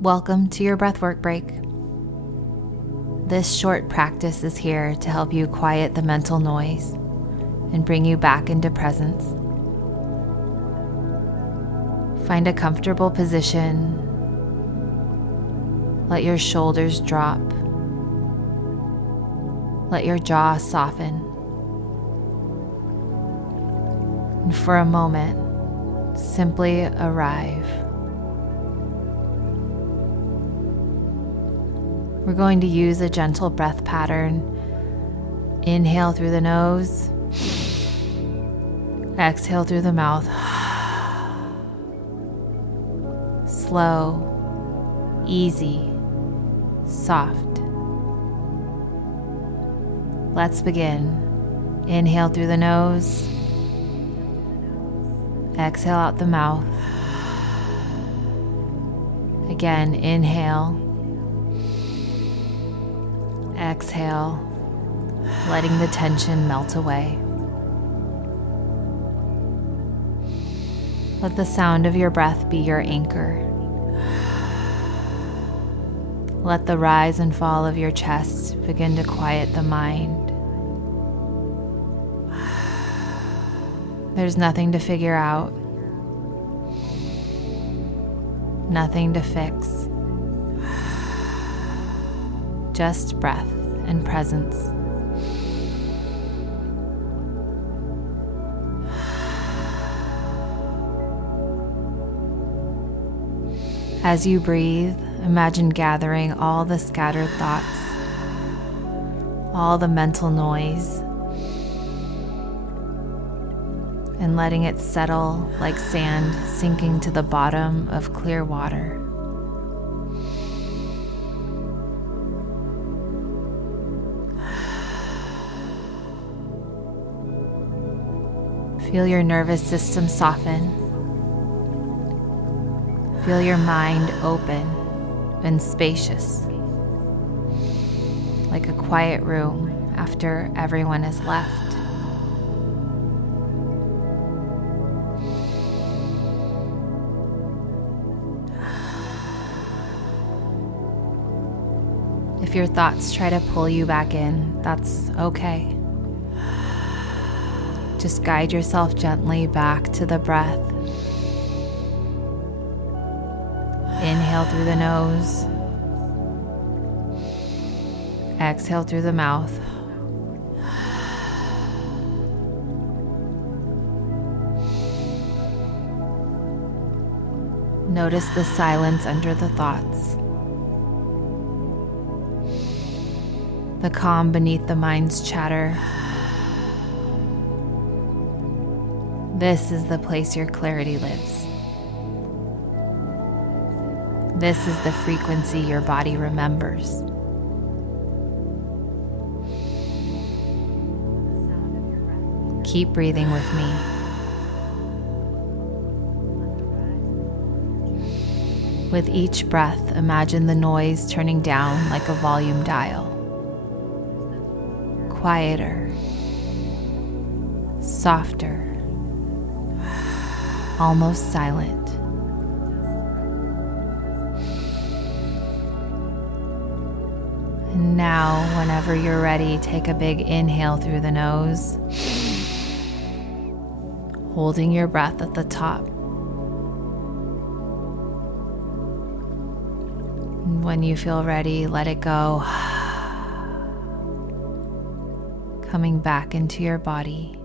Welcome to your breathwork break. This short practice is here to help you quiet the mental noise and bring you back into presence. Find a comfortable position. Let your shoulders drop. Let your jaw soften. And for a moment, simply arrive. We're going to use a gentle breath pattern. Inhale through the nose. Exhale through the mouth. Slow, easy, soft. Let's begin. Inhale through the nose. Exhale out the mouth. Again, inhale. Exhale, letting the tension melt away. Let the sound of your breath be your anchor. Let the rise and fall of your chest begin to quiet the mind. There's nothing to figure out, nothing to fix. Just breath and presence. As you breathe, imagine gathering all the scattered thoughts, all the mental noise, and letting it settle like sand sinking to the bottom of clear water. Feel your nervous system soften. Feel your mind open and spacious, like a quiet room after everyone has left. If your thoughts try to pull you back in, that's okay. Just guide yourself gently back to the breath. Inhale through the nose. Exhale through the mouth. Notice the silence under the thoughts. The calm beneath the mind's chatter. This is the place your clarity lives. This is the frequency your body remembers. Keep breathing with me. With each breath, imagine the noise turning down like a volume dial. Quieter, softer, almost silent. And now, whenever you're ready, take a big inhale through the nose, holding your breath at the top. And when you feel ready, let it go, coming back into your body.